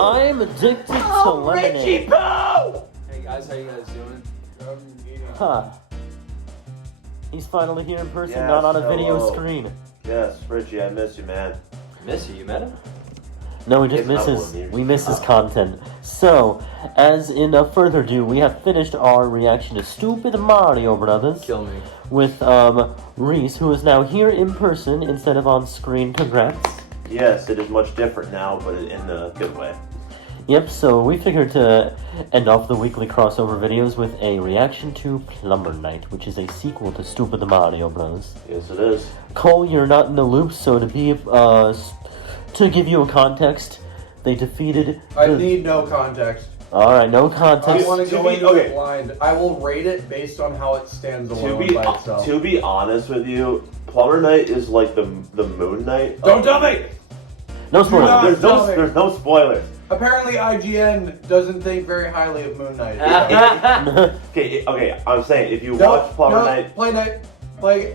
I'm addicted to lemonade. Richie Poo! Hey guys, how you guys doing? Huh. He's finally here in person, Yes, not on a video hello. screen. Yes, Richie, I miss you, man. Miss you? You met him? No, we just It's miss not his, one year. we miss his content. So, as in further ado, we have finished our reaction to Stupid Mario Brothers. Kill me. With Reese, who is now here in person instead of on screen. Congrats. Yes, it is much different now, but in a good way. Yep, so we figured to end off the weekly crossover videos with a reaction to Plumber Night, which is a sequel to Stupid Mario Bros. Yes, it is. Cole, you're not in the loop, so to give you a context, they defeated... I need no context. Alright, no I context. want to To go be- into okay. it blind. I will rate it based on how it stands alone by itself. To be honest with you, Plumber Night is like the Moon Night. Don't tell me! No spoilers. There's no spoilers. Apparently IGN doesn't think very highly of Moon Knight. Okay, I'm saying if you watch Plumber Night, play.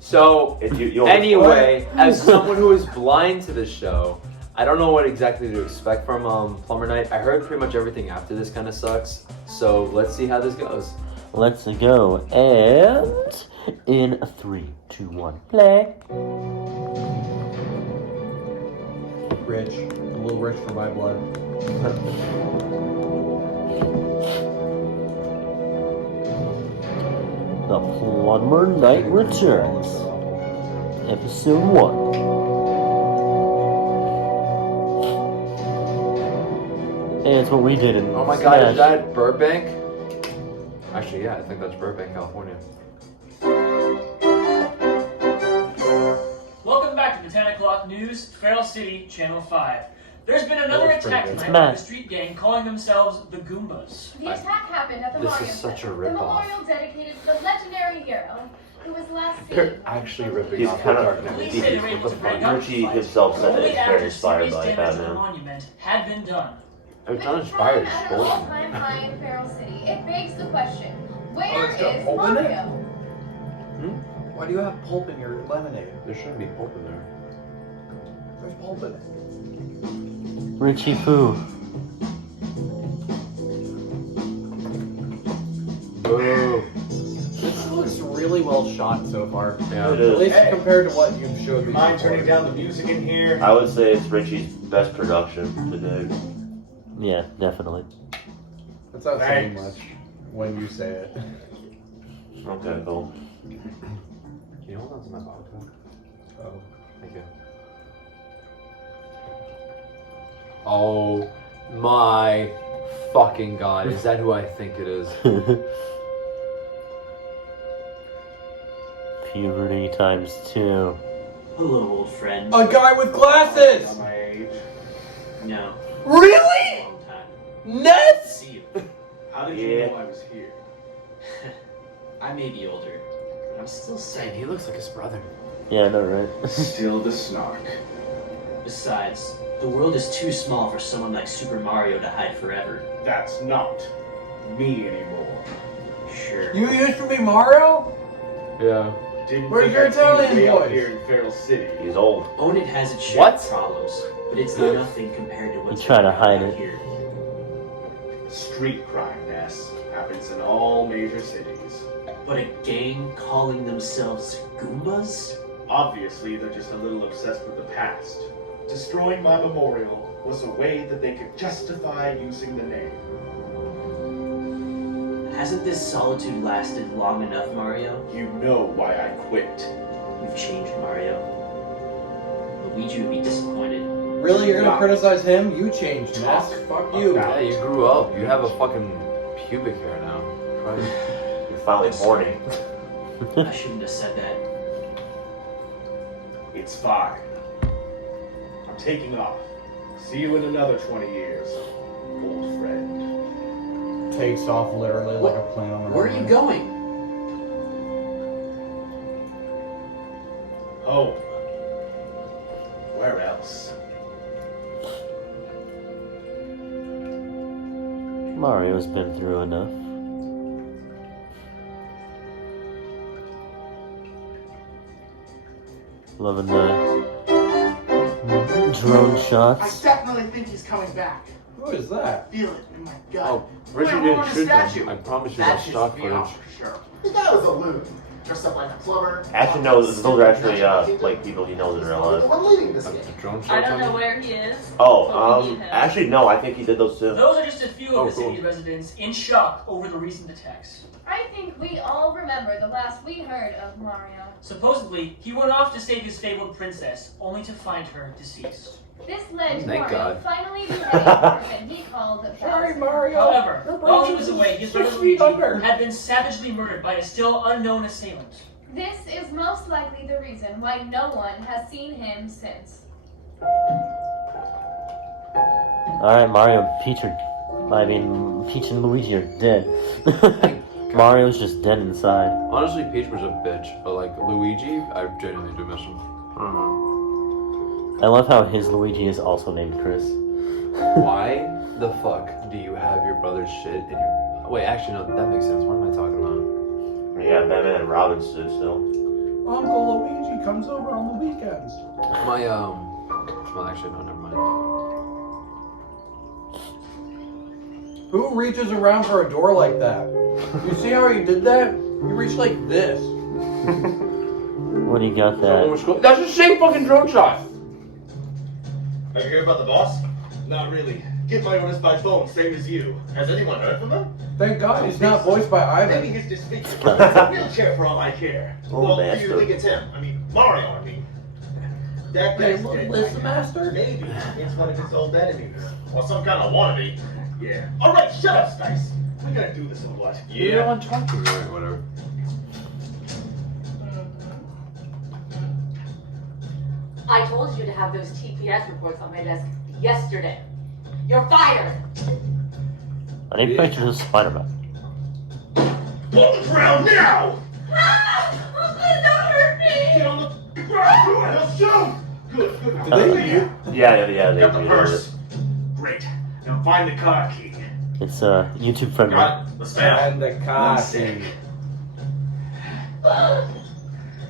So, if you'll anyway, as someone who is blind to the show, I don't know what exactly to expect from Plumber Night. I heard pretty much everything after this kind of sucks. So let's see how this goes. Let's go. And in 3, 2, 1, play. Rich. A little rich for my blood. The Plumber Night returns. Episode 1. Hey, it's what we did in Oh my god, is Smash. that Burbank? Actually, yeah, I think that's Burbank, California. Welcome back to the 10 o'clock news, Feral City, Channel 5. There's been another That was pretty attack good. tonight by the street gang calling themselves the Goombas. The attack happened at the This Mario is such Center, a the rip-off. memorial dedicated to the legendary hero who was last seen. They're actually ripping He's off the kind of- Dark Knight. Police he- say they were able to break up the Richie fight himself said only it's after very inspired serious by damage to the Batman. monument had been done. They're not With inspired, crime it's at an bullshit. all-time high in Feral City, it begs the question, where it's got is pulp in it? Mario? Why do you have pulp in your lemonade? There shouldn't be pulp in there. There's pulp in it. Richie Poo. Boo. This looks really well shot so far. Yeah. It At is. least compared to what you've showed me. Mind before. turning down the music in here? I would say it's Richie's best production to date. Yeah, definitely. That's not saying Thanks. much when you say it. Okay, cool. Can you hold on to my vodka? Oh. Thank you. Oh my fucking god, is that who I think it is? Puberty times 2. Hello, old friend. A guy with glasses! On my age. No. Really? Long time. Ness? See you. How did Yeah. you know I was here? I may be older, but I'm still Dang, sane. he looks like his brother. Yeah, I know, right? Still the snark. Besides, the world is too small for someone like Super Mario to hide forever. That's not me anymore. Sure. You used to be Mario? Yeah. Didn't Where's think your I'd see you Italian way out voice? here in Feral City. He's old. Own It has its share What? of problems, but it's nothing compared to what's You try to going on hide out it. here. Street crime, Ness. Happens in all major cities. But a gang calling themselves Goombas? Obviously, they're just a little obsessed with the past. Destroying my memorial was a way that they could justify using the name. Hasn't this solitude lasted long enough, Mario? You know why I quit. You've changed, Mario. Luigi would be disappointed. Really? You're gonna Yeah. criticize him? You changed, Ness. Fuck you. about- Yeah, you grew up. You have a fucking pubic hair now. Christ. You're finally horny. I shouldn't have said that. It's fine. I'm taking off. See you in another 20 years, old friend. Takes off literally like a plane on the Where are you runway. going? Home. Where else? Mario's been through enough. Loving the drone I shots. definitely think he's coming back. Who is that? Feel it in my gut. Oh, Richard didn't shoot them. I promise you that's stock footage. Sure. The guy was a loon. Dressed up like a plumber. Actually, no, those are actually like people he knows in real life. The one leading this game. Drone I shots don't on know them? where he is. Oh, but we need him. actually, no, I think he did those too. Those are just a few of Oh, the city's cool. residents in shock over the recent attacks. I think we all remember the last we heard of Mario. Supposedly, he went off to save his fabled princess, only to find her deceased. This led to Thank Mario God. finally beheading the person he called the Sorry, Bowser. Mario. However, while he was away, his brother 6 feet under. Luigi had been savagely murdered by a still unknown assailant. This is most likely the reason why no one has seen him since. Alright, Mario, Peach and Luigi are dead. Mario's just dead inside. Honestly, Peach was a bitch, but like Luigi, I genuinely do miss him. I love how his Luigi is also named Chris. Why the fuck do you have your brother's shit in your... Wait, actually, no, that makes sense. What am I talking about? Yeah, Batman and Robin stood still. Uncle Luigi comes over on the weekends. My, well, actually, no, never mind. Who reaches around for a door like that? You see how he did that? He reached like this. What do you got that? That's the same fucking drone shot! Have you heard about the boss? Not really. Get my orders by phone, same as you. Has anyone heard from him? Thank God he's not voiced by Maybe Ivan. he's disfigured. It's a wheelchair for all I care. Oh, well, do master. you think it's him? I mean, Mario, I mean. That guy's dead. Listen, Master? Maybe it's one of his old enemies. Or some kind of wannabe. Yeah. Alright, shut up, Stice. We gotta do this in what? You're the one talking, right? Whatever. I told you to have those TPS reports on my desk yesterday. You're fired! I need pictures of Spider-Man. Pull the ground now! Please don't hurt me! Get on the ground! Do it! He'll shoot! Good, good. Did they mute? Yeah, they Got the muted purse. it. Great. Now find the car key. It's YouTube friendly. Got it. Let's fail. And the One sec. cocky.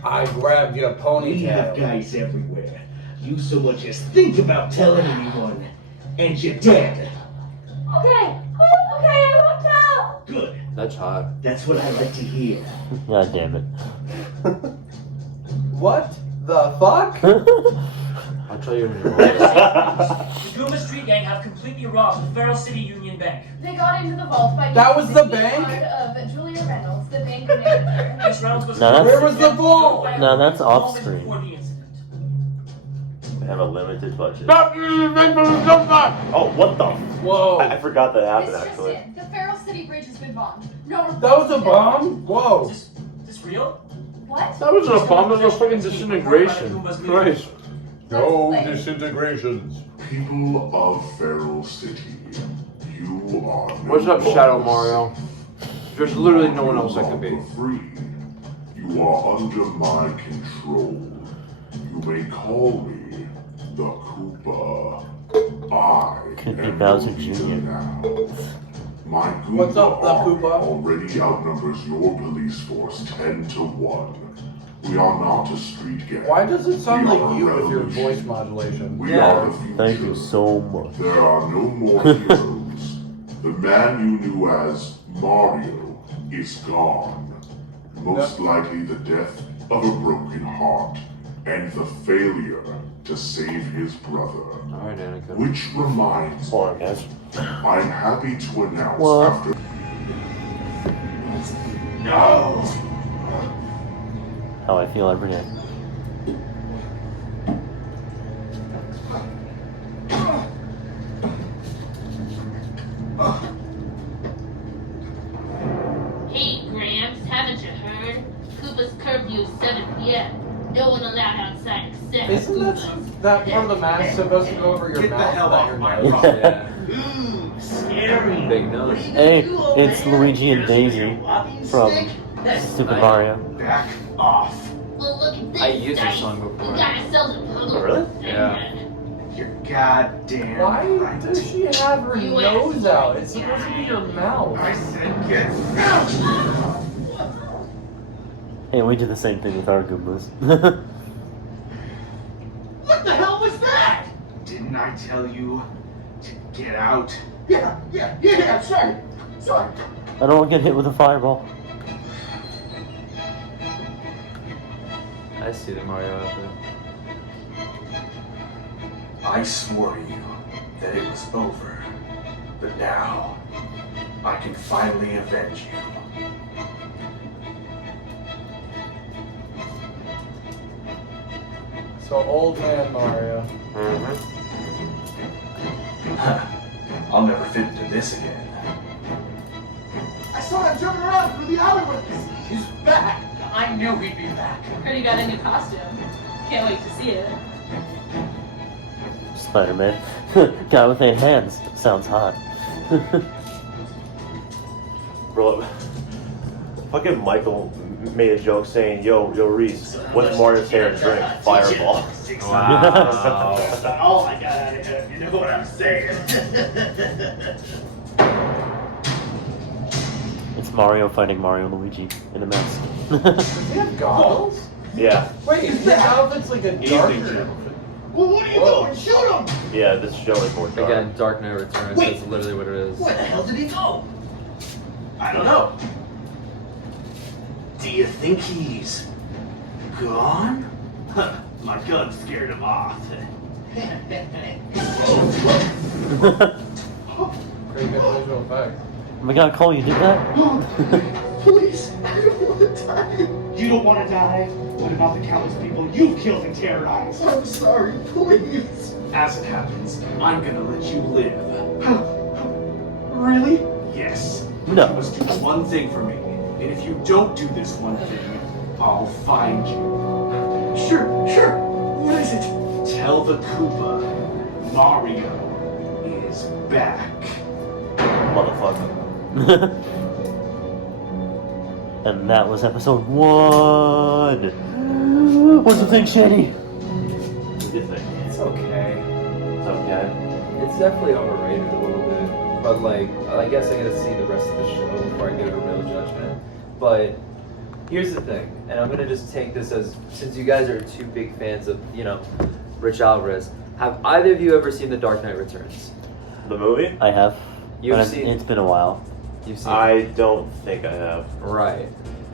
I grabbed your We have ponytail. guys everywhere. You so much as think about telling anyone, and you're dead. Okay, I won't tell! Good. That's hot. That's what I like to hear. God damn it. What the fuck? I'll tell you in your The Goomba Street Gang have completely robbed the Feral City Union Bank. They got into the vault by That was the using bank? card of Julia Reynolds, the bank manager. Miss Reynolds was No, that's- Where was the vault? No, that's off Moments screen. before the incident. They have a limited budget. Oh, what the? Whoa. I forgot that This happened just actually. in. The Feral City Bridge has been bombed. No. That was a bomb? Whoa. Is this real? What? That wasn't a bomb, that was a fucking disintegration. Christ. No disintegrations. People of Feral City, you are no What's up, Shadow longer Mario? There's literally no one else that could be. longer free. You are under my control. You may call me the Koopa. I Could be am Bowser your leader Jr. now. My Koopa What's up, the army Koopa? already outnumbers your police force 10 to 1. We are not a street gang. Why does it sound We like are a you with your revolution. voice modulation? We Yeah. are the future. Thank you so much. There are no more heroes. The man you knew as Mario is gone. Most likely the death of a broken heart and the failure to save his brother. Alright, Anakin. Which reminds Hold on, guys. I'm happy to announce What? after No! How I feel every day. Hey, Gramps, haven't you heard? Koopa's curfew is 7 p.m. No one allowed outside except Isn't that part of the mask supposed to go over your Get the mouth, hell not off your my nose? phone. Yeah. Ooh, scary. Big nose. Hey, it's Luigi and Daisy from Super Mario. Back off. Well, look at this. I used your Dice. song before. You got yourselves a puzzle. Really? Yeah. You're goddamn Why right. does she have her nose out? It's supposed to be your mouth. I said get out! Hey, we do the same thing with our Goombas. What the hell was that? Didn't I tell you? Get out. Yeah, sorry. Sorry. I don't want to get hit with a fireball. I see the Mario outfit. I swore to you that it was over, but now I can finally avenge you. So old man Mario. I'll never fit into this again. I saw him jumping around through the alleyways. He's back. I knew he'd be back. Heard he got a new costume. Can't wait to see it. Spider-Man. Guy with 8 hands. Sounds hot. Bro, fucking Michael made a joke saying, yo, Reese, what's Mario's favorite drink? Fireball. Wow. That's not all I got out of him, you know what I'm saying? It's Mario fighting Mario and Luigi in a mask. Does he have goggles? Yeah. Wait, his outfit's like a darker. Well, what are you doing? Shoot him! Yeah, this show is more dark. Again, Dark Knight Returns. Wait. That's literally what it is. Where the hell did he go? I don't know. Do you think he's gone? Huh, my gun scared him off. Pretty good visual effect. Oh my god, Cole, you did that? Please, I don't want to die. You don't want to die? What about the countless people you've killed and terrorized? I'm sorry, please. As it happens, I'm gonna let you live. Really? Yes. No. You must do one thing for me, and if you don't do this one thing, I'll find you. Sure. What is it? Tell the Koopa Mario is back. Motherfucker. And that was episode 1. What's the thing, Shady? What do you think? It's okay. It's okay. It's definitely overrated a little bit. But like, I guess I gotta see the rest of the show before I give it a real judgment. But here's the thing, and I'm gonna just take this as, since you guys are 2 big fans of, Rich Alvarez, have either of you ever seen The Dark Knight Returns? The movie? I have. You've But seen? It's been a while. You've seen? I don't think I have. Right.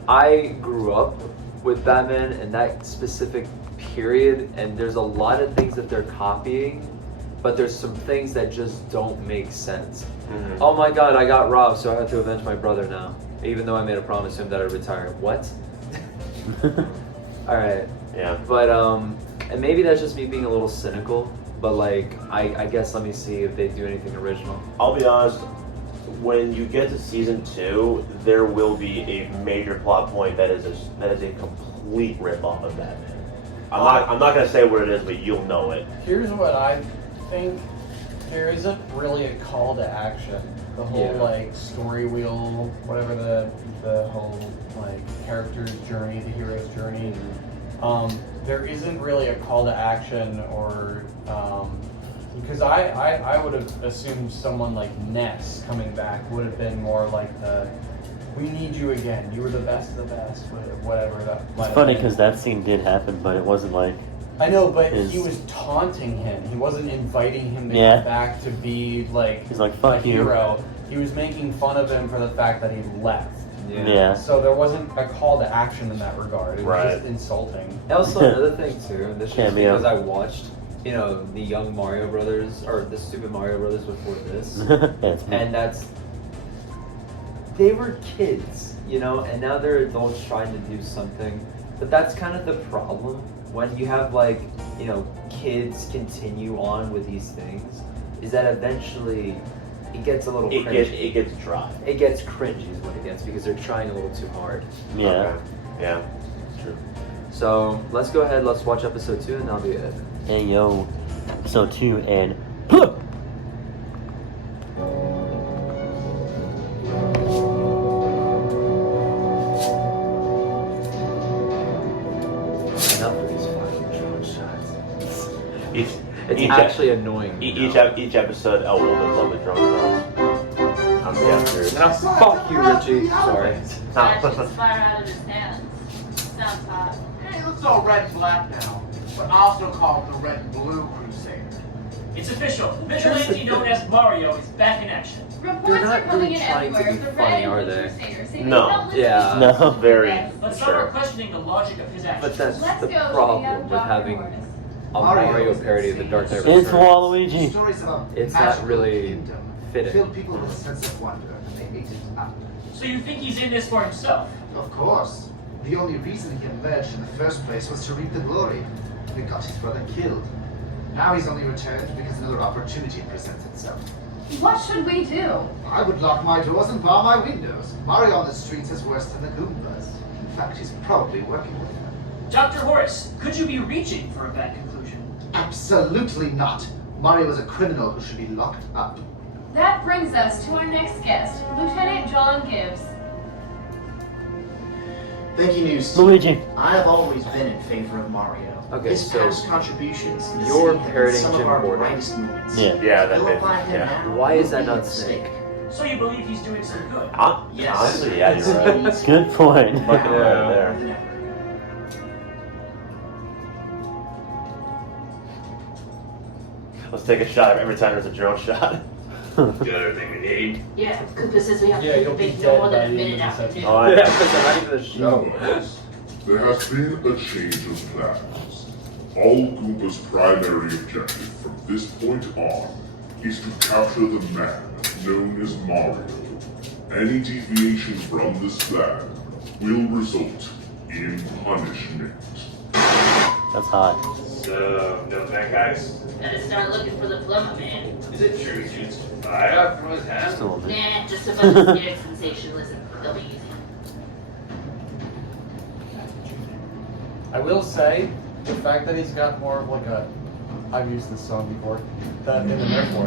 I grew up with Batman in that specific period, and there's a lot of things that they're copying, but there's some things that just don't make sense. Mm-hmm. Oh my god, I got robbed, so I have to avenge my brother now. Even though I made a promise to him that I'd retire. What? Alright. Yeah. But, and maybe that's just me being a little cynical, but like, I guess let me see if they do anything original. I'll be honest, when you get to season 2, there will be a major plot point that is a complete rip-off of Batman. I'm not gonna say what it is, but you'll know it. Here's what I think. There isn't really a call to action. The whole like story wheel, whatever the whole like character's journey, the hero's journey. There isn't really a call to action or because I would have assumed someone like Ness coming back would have been more like the we need you again. You were the best of the best, whatever that. It's funny because that scene did happen, but it wasn't like. I know, but he was taunting him. He wasn't inviting him to come back to be like he's like fuck a you. hero. He was making fun of him for the fact that he left. Yeah. So there wasn't a call to action in that regard. It was just insulting. Also, another thing too, and this is Cameo. because I watched, the young Mario Brothers, or the Super Mario Brothers before this, and they were kids, and now they're adults trying to do something, but that's kind of the problem when you have kids continue on with these things, is that eventually it gets a little cringy. It gets dry. It gets cringy is what it gets because they're trying a little too hard. Yeah. Okay. Yeah. True. So let's go ahead, let's watch episode 2 and that'll be it. Hey yo. Episode 2 and Enough of these fucking drone shots. It's actually annoying. Each episode opens up with drone shots. I'm serious. Now fuck you, Richie. Sorry. Flashes fire out of his hands. Sounds hot. Hey, it's all red and black now, but also called the Red and Blue Crusade. It's official. The vigilante known as Mario is back in action. Reports are coming in everywhere. The Red and Blue Crusaders say they No. don't listen Yeah. to No. you. Very But some sure. are questioning the logic of his actions. But that's Let's the go to the problem young with Dr. having Mortis. a Mario parody of the Dark Knight It's Returns. Waluigi. Stories about It's magical not really kingdom fitting. fill people with a sense of wonder, and they ate it up. So you think he's in this for himself? Of course. The only reason he emerged in the first place was to reap the glory. He got his brother killed. Now he's only returned because another opportunity presents itself. What should we do? I would lock my doors and bar my windows. Mario on the streets is worse than the Goombas. In fact, he's probably working with them. Dr. Horace, could you be reaching for a bad conclusion? Absolutely not. Mario is a criminal who should be locked up. That brings us to our next guest, Lieutenant John Gibbs. Thank you, News. Luigi. I have always been in favor of Mario. Okay, His so past contributions to the you're city have been parodying some Jim of our Gordon. brightest moments. Yeah, that bit. Vilify him Yeah. now Why is would that be a not mistake. So you believe he's doing some good? Yes. Honestly, yeah, you're right. Good point. Fucking right there. Let's take a shot every time there's a drone shot. Got everything we need. Yeah, Koopa says we have Yeah, to you'll be make dead no more by than a the minute end of after this noon. Oh, Yeah, yeah. because I'm not even the show. There has been a change of plans. All Goomba's primary objective from this point on is to capture the man known as Mario. Any deviation from this plan will result in punishment. That's hot. So, no bad guys. Better start looking for the plumber man. Is it true he shoots fire from his hand? Still a bit. Nah, just a bunch of scared sensationalism. They'll be easy. I will say, the fact that he's got more of like a, I've used this song before, that in the metaphor.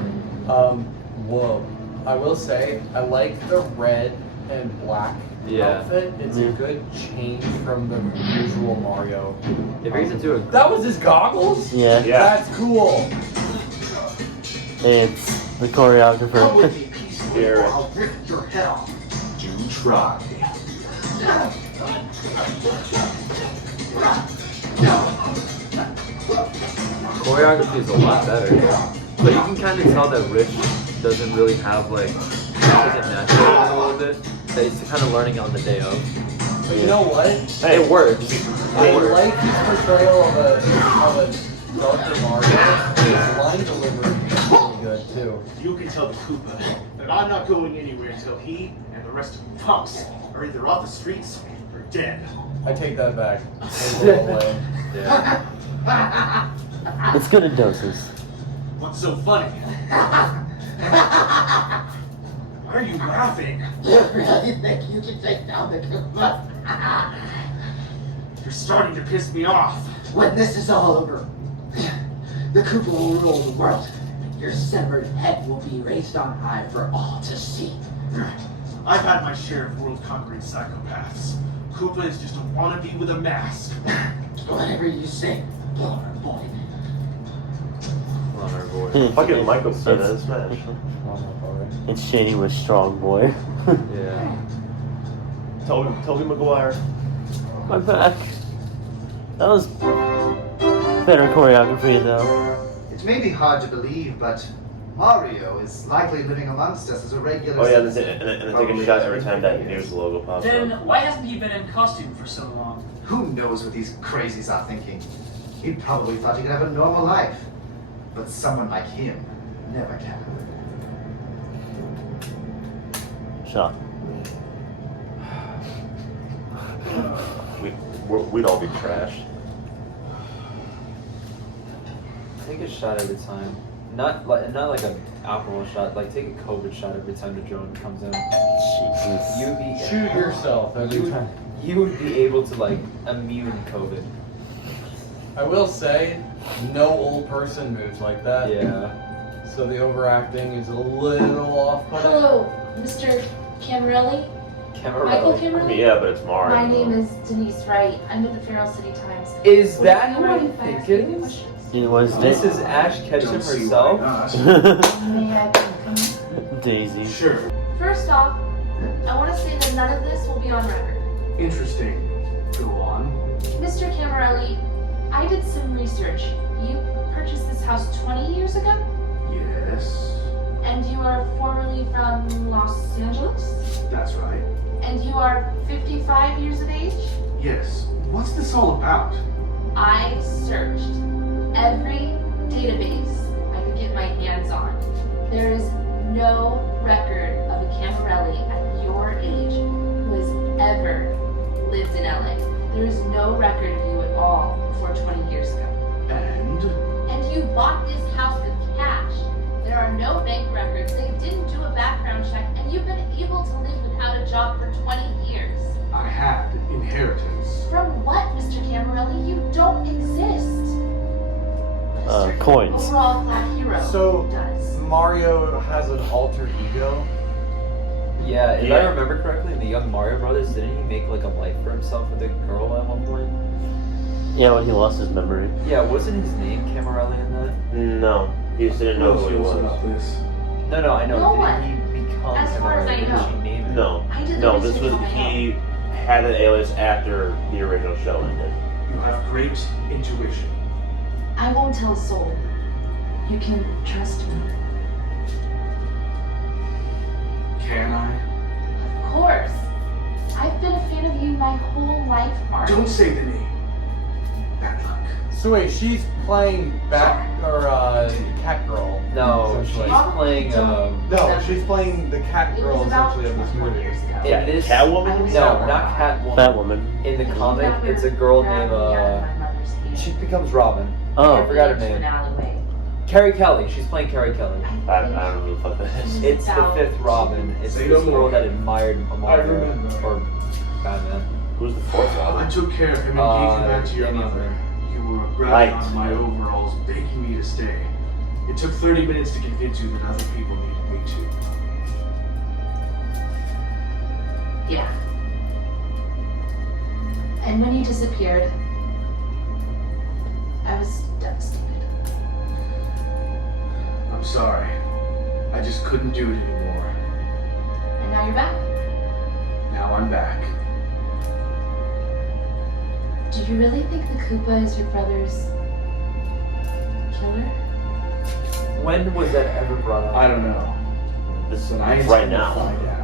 Whoa. I will say, I like the red and black outfit. It's a good change from the usual Mario. It brings it to a. That was his goggles? Yeah. That's cool. It's the choreographer. Come with me, peaceful, Here. or I'll rip your head off. Do try. Choreography is a lot better. But you can kind of tell that Rich doesn't really have like, isn't natural a little bit. That he's kind of learning on the day of. But you know what? Hey, it works. I It works. like his portrayal of a darker Mario. His line delivery is really good too. You can tell the Koopa that I'm not going anywhere until he and the rest of the punks are either off the streets or dead. I take that back. A little away. Yeah. It's good in doses. What's so funny? Why are you laughing? You really think you can take down the Koopa? You're starting to piss me off. When this is all over, the Koopa will rule the world. Your severed head will be raised on high for all to see. I've had my share of world-conquering psychopaths. Koopa is just a wannabe with a mask. Whatever you say, Plumber boy. Plumber boy. Fucking Michael said that in Smash. It's Shady with Strong Boy. Yeah. Toby Maguire. My back. That was better choreography though. It may be hard to believe, but Mario is likely living amongst us as a regular Oh yeah, and citizen. then take a shot every time that news logo pops Then up. why hasn't he been in costume for so long? Who knows what these crazies are thinking? He probably thought he could have a normal life. But someone like him never can. Shot. We'd all be trashed. Take a shot every time. Not like an alcohol shot. Like take a COVID shot every time the drone comes in. Jesus. You'd be Shoot yourself every time. You would be able to like immune COVID. I will say, no old person moves like that. Yeah. So the overacting is a little off-putting. Hello, Mr. Camarelli. Michael Camarelli? Yeah, but it's Mario. My name is Denise Wright. I'm with the Feral City Times. Is Would that you who I mind if I think ask it you is? questions? It was This is Ash Ketchum herself. May I come in? Daisy. Sure. First off, I want to say that none of this will be on record. Interesting. Go on. Mr. Camarelli, I did some research. You purchased this house 20 years ago? Yes, And you are formerly from Los Angeles? that's right. And you are 55 years of age? Yes. What's this all about? I searched every database I could get my hands on. There is no record of a Camarelli at your age who has ever lived in LA. There is no record of you at all before 20 years ago. And you bought this house with cash. There are no bank records. They didn't do a background check, and you've been able to live without a job for 20 years. I had inheritance. From what, Mr. Camarelli? You don't exist. Coins. Overall black hero. So does. Mario has an alter ego. Yeah, if I remember correctly, in the Young Mario Brothers, didn't he make like a life for himself with a girl at one point? Yeah, when he lost his memory. Yeah, wasn't his name Camarelli in that? No, he just didn't know who he was. No, I know. No Didn't he become As far as I Camarelli? know. Did she name him? No, I did the no, this research was on my he had an alias after the original show ended. You have great intuition. I won't tell a soul. You can trust me. Can I? Of course. I've been a fan of you my whole life, Mark. Don't say the name. Bad luck. So wait, she's playing Cat Girl. No, she's essentially. playing. No, she's playing the Cat It Girl was about essentially of this 20 movie. years ago. In this, Catwoman? No, not Catwoman. Batwoman. In the comic, it's a girl named she becomes Robin. Oh. I forgot her name. Carrie Kelly. She's playing Carrie Kelly. I don't know who the fuck that is. It's the fifth Robin. It's Say this no more. girl that admired Mario remember. or Batman. Who's the fourth I Robin? took care of him and gave you back to your Danny mother. Glover. You were grabbing Right. on my overalls, begging me to stay. It took 30 minutes to convince you that other people needed me too. Yeah. And when you disappeared, I was devastated. I'm sorry. I just couldn't do it anymore. And now you're back. Now I'm back. Do you really think the Koopa is your brother's killer? When was that ever brought up? I don't know. This But I right intend to now. find out.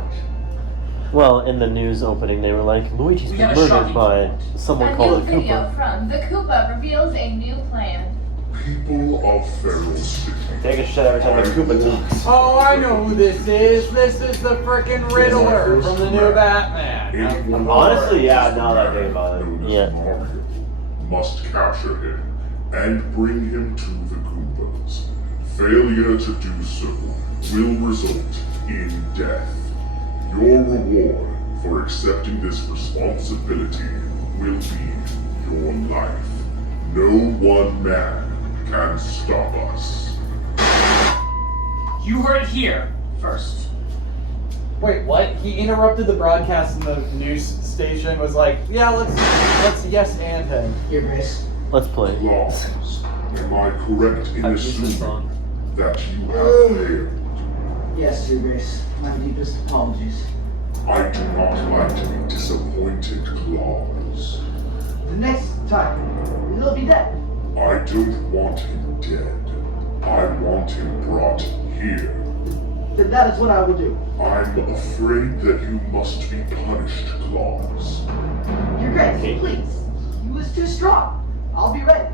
Well, in the news opening, they were like, Luigi's We been got a murdered shocking by point. someone A called new a video Koopa. from The Koopa reveals a new plan. People of Feral City. Take a shit every time the Koopa talks. Oh, I know who this is. This is the frickin' Riddler from the new Batman. Anyone Honestly, yeah, now that I think about it. known as Yeah. Mario must capture him and bring him to the Koopas. Failure to do so will result in death. Your reward for accepting this responsibility will be your life. No one man can stop us. You heard it here first. Wait, what? He interrupted the broadcast in the news station. Was like, yeah, let's yes and him. Your Grace. Let's play. Laws, am I correct in I've used this assuming song. that you have failed? Yes, Your Grace. My deepest apologies. I do not like to be disappointed, Claus. The next time, he'll be dead. I don't want him dead. I want him brought here. Then that is what I will do. I'm afraid that you must be punished, Claus. Your Grace, please. He was too strong. I'll be ready.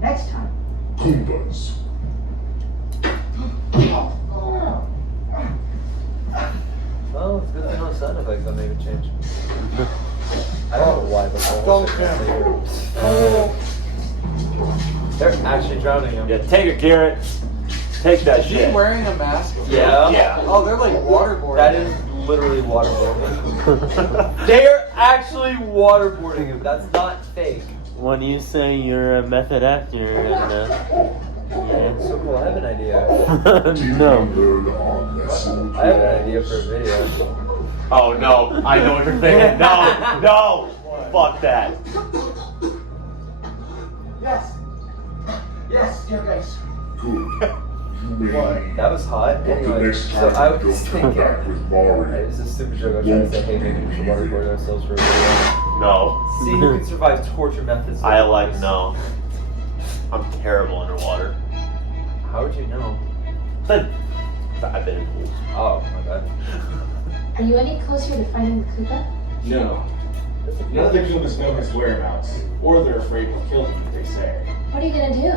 Next time. Koopas. Oh, it's good to know sound effects don't even change. I don't know why, but they're actually drowning him. Yeah, take it, Garrett. Take that Is she shit. wearing a mask? Yeah. Yeah. Oh, they're like waterboarding. That is literally waterboarding. They are actually waterboarding him. That's not fake. When you say you're a method actor, and yeah. So cool. I have an idea. No. Learn our lesson, I have an idea for a video. Oh no, I know what you're thinking. No, no, fuck that. Yes. Yes, Your Grace. Good. You may leave. That was hot. But the Anyway, next so time I you was don't come thinking. back with Mario, It's a stupid joke. I was trying to say, hey, maybe we should waterboard ourselves for a video. No, See who can survive torture methods. I like no. I'm terrible underwater. How would you know? I've been in pools. Oh, my bad. Are you any closer to finding the Koopa? No. None of the Koopas know his whereabouts, or they're afraid he'll kill them, they say. What are you gonna do?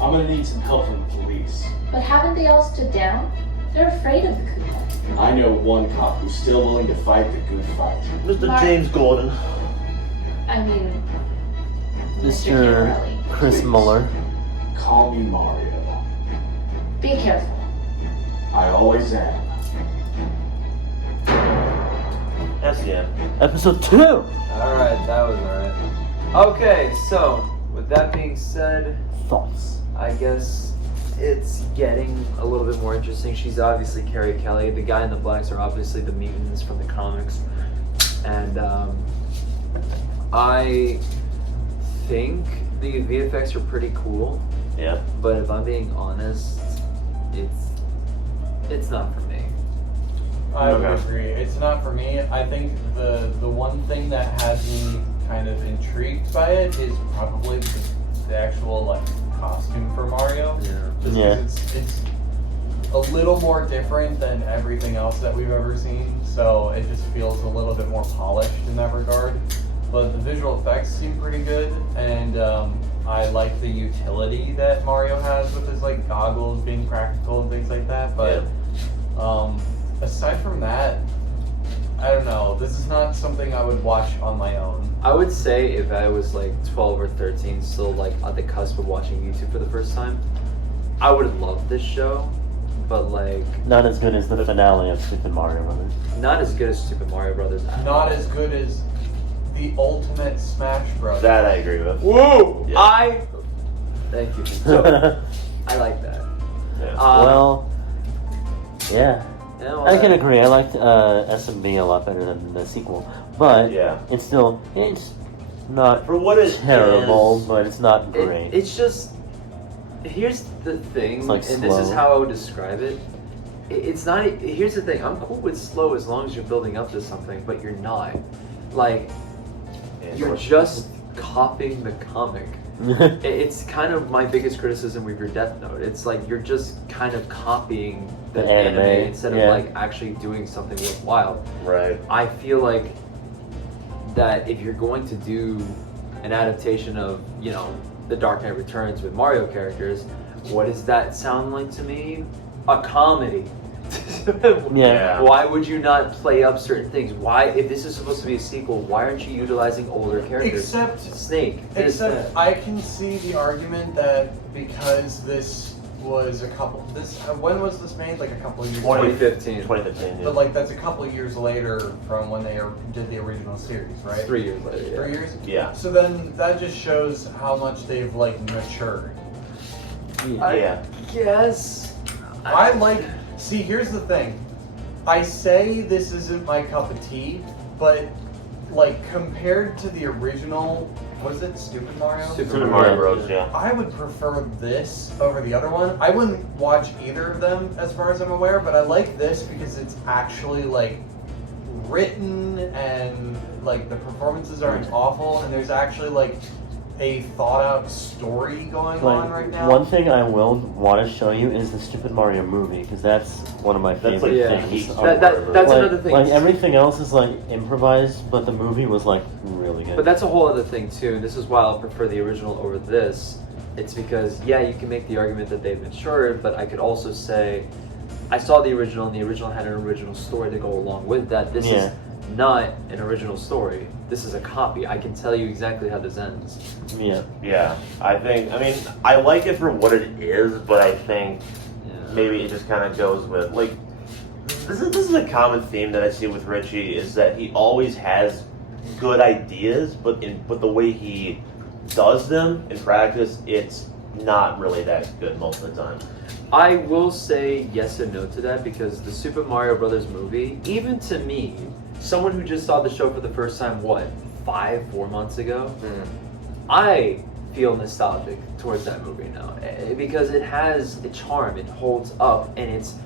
I'm gonna need some help from the police. But haven't they all stood down? They're afraid of the Koopa. I know one cop who's still willing to fight the good fight. Mr. Mark- James Gordon. I mean, Mr. Chiarelli. Chris Please. Muller. Call me Mario. Be careful. I always am. That's the end. Episode 2! Alright, that was alright. Okay, so, with that being said, Thoughts? I guess it's getting a little bit more interesting. She's obviously Carrie Kelly. The guy in the blacks are obviously the mutants from the comics. And I think the VFX are pretty cool. Yeah. But if I'm being honest, it's not for me. I would agree. It's not for me. I think the one thing that has me kind of intrigued by it is probably the actual like costume for Mario. Just because it's a little more different than everything else that we've ever seen, so it just feels a little bit more polished in that regard. But the visual effects seem pretty good, and I like the utility that Mario has with his like goggles being practical and things like that. But aside from that, I don't know. This is not something I would watch on my own. I would say if I was like 12 or 13, still like at the cusp of watching YouTube for the first time, I would love this show, but like Not as good as the finale of Super Mario Brothers. not as good as Super Mario Brothers. Not as good as the ultimate Smash Bros. That I agree with. Whoa! Yeah. Thank you. So, I like that. Yeah. Well, yeah. Yeah, well, I can agree. I liked SMB a lot better than the sequel, but it's still not for what it's terrible, but it's not great. It's just here's the thing, It's like and this is slow. how I would describe it. It's not. Here's the thing. I'm cool with slow as long as you're building up to something, but you're not. Like you're just copying the comic. It's kind of my biggest criticism with your Death Note. It's like you're just kind of copying the anime instead of like actually doing something worthwhile. Right. I feel like that if you're going to do an adaptation of, you know, The Dark Knight Returns with Mario characters, what does that sound like to me? A comedy. Why would you not play up certain things? Why, if this is supposed to be a sequel, why aren't you utilizing older characters? Except Snake. Except I can see the argument that because this was when was this made? Like a couple of years 2015. 2015, yeah. But like that's a couple of years later from when they did the original series, right? 3 years later, yeah. 3 years? Yeah. So then that just shows how much they've like matured. I guess. See, here's the thing. I say this isn't my cup of tea, but like compared to the original, was it Stupid Mario? Super Mario Bros. Yeah. I would prefer this over the other one. I wouldn't watch either of them as far as I'm aware, but I like this because it's actually like written and like the performances aren't awful and there's actually like a thought out story going on right now. One thing I will want to show you is the Stupid Mario movie, because that's one of my favorite things. That's another thing. Like everything else is like improvised, but the movie was like really good. But that's a whole other thing too, and this is why I'll prefer the original over this. It's because, yeah, you can make the argument that they've matured, but I could also say, I saw the original, and the original had an original story to go along with that. This is not an original story. This is a copy. I can tell you exactly how this ends. Yeah. I mean, I like it for what it is, but I think maybe it just kind of goes with, like, this is a common theme that I see with Richie, is that he always has good ideas, but the way he does them in practice, it's not really that good most of the time. I will say yes and no to that, because the Super Mario Brothers movie, even to me, someone who just saw the show for the first time, 4 months ago, I feel nostalgic towards that movie now, because it has a charm, it holds up, and it's,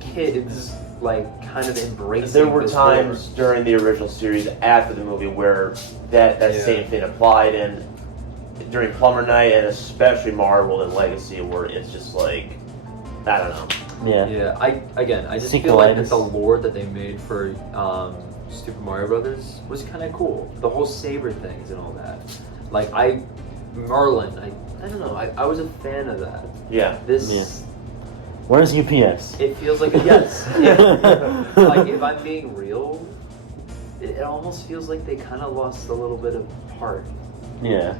kids like kind of embracing. There were this times during the original series after the movie where that same thing applied, and during Plumber Night and especially Marvel and Legacy, where it's just like, I don't know. Yeah. Yeah. I just feel like that Sequelitis. the lore that they made for Super Mario Brothers was kind of cool. The whole saber things and all that. Like Merlin. I don't know. I was a fan of that. Yeah. This. Yeah. Where's UPS? It feels like a yes. Like if I'm being real, it almost feels like they kind of lost a little bit of heart. Yeah.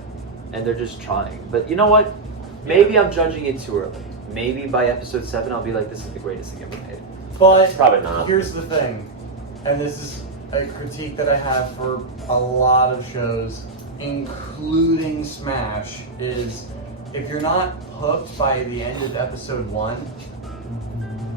And they're just trying. But you know what? Maybe I'm judging it too early. Maybe by episode 7 I'll be like, this is the greatest thing ever made. But Probably not. Here's the thing, and this is a critique that I have for a lot of shows, including Smash, is if you're not hooked by the end of episode 1,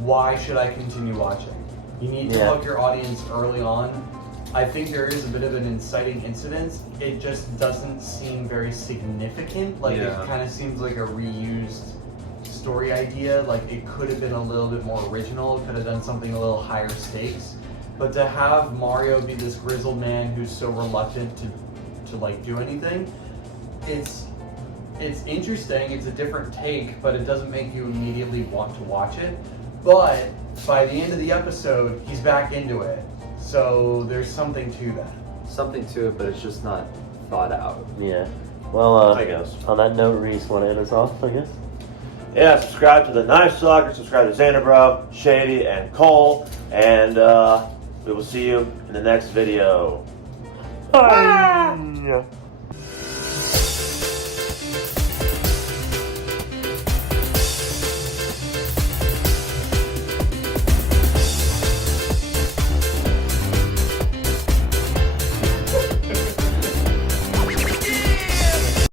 why should I continue watching? You need to hook your audience early on. I think there is a bit of an inciting incident. It just doesn't seem very significant. Like it kind of seems like a reused story idea. Like it could have been a little bit more original. It could have done something a little higher stakes. But to have Mario be this grizzled man who's so reluctant to like do anything, it's interesting. It's a different take, but it doesn't make you immediately want to watch it. But by the end of the episode, he's back into it. So there's something to that. Something to it, but it's just not thought out. Yeah. Well, I guess. On that note, Reese, want to end us off, I guess? Yeah, subscribe to the Knifestalker, subscribe to Zaandarbrow, Shady, and Cole, and we will see you in the next video. Bye!